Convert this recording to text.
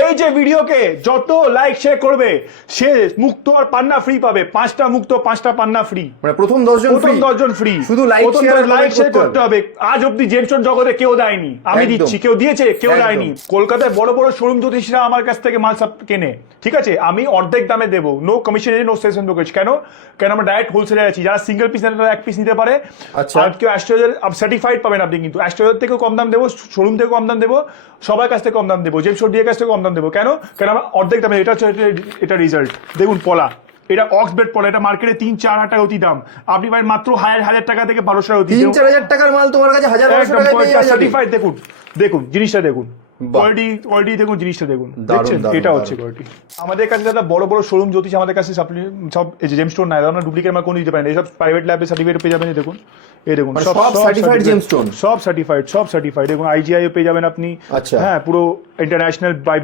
এই যে ভিডিওকে যত লাইক শেয়ার করবে সে মুক্ত আর পান্না ফ্রি পাবে, 5টা মুক্ত 5টা পান্না ফ্রি। মানে প্রথম 10 জন ফ্রি, শুধু লাইক শেয়ার করতে হবে। আজ অব্দি জেমস স্টোন জগতে কেউ দেয়নি, আমি দিচ্ছি। কেউ দিয়েছে? কেউ দেয়নি। কলকাতায় বড় বড় শোরুম জ্যোতিষীরা আমার কাছ থেকে মাল সব কেনে, ঠিক আছে, আমি অর্ধেক দামে দেবো, no commission, no session brokerage. কেন? আমরা ডাইরেক্ট হোলসেলার আছি। যারা সিঙ্গেল পিস নেন তারা এক পিস নিতে পারে। আর কেউ অ্যাস্ট্রোলজার সার্টিফাইড পাবেন আপনি, কিন্তু অ্যাস্ট্রোলজার থেকেও কম দাম দেবো, শোরুম থেকে কম দাম দেবো, সবার কাছ থেকে কম দাম দেবো, জেমস স্টোন দিয়ে কাছ থেকে কম দাম দেবো। কেন? আমরা অর্ধেক দামে। এটা হচ্ছে এটা রেজাল্ট। দেখুন পলা, এটা অক্সবেড পলা, এটা মার্কেটে 3-4 হাজার টাকা অতি দাম, আপনি ভাই মাত্র 1000 টাকা থেকে 1200 অতি। 3-4 হাজার টাকার মাল তোমার কাছে 1000-1200 টাকায় পেয়ে যাবে। সার্টিফাইড। দেখুন দেখুন জিনিসটা দেখুন, কোয়ালিটি দেখুন, জিনিসটা দেখুন, দেখছেন? এটা হচ্ছে কোয়ালিটি। আমাদের কাছে দাদা বড় বড় শোরুম জ্যোতিষ আমাদের কাছে সব জেমস স্টোন নাই, আমরা ডুপ্লিকেট মাল কোনো দিতে পারি না। এসব প্রাইভেট ল্যাবে সার্টিফিকেট পেয়ে যাবেন। দেখুন এই দেখুন সব সার্টিফাইড জেমস স্টোন, সব সার্টিফাইড, সব সার্টিফাইড। দেখুন IGI পেয়ে যাবেন আপনি। হ্যাঁ, পুরো ইন্টারন্যাশনাল বাই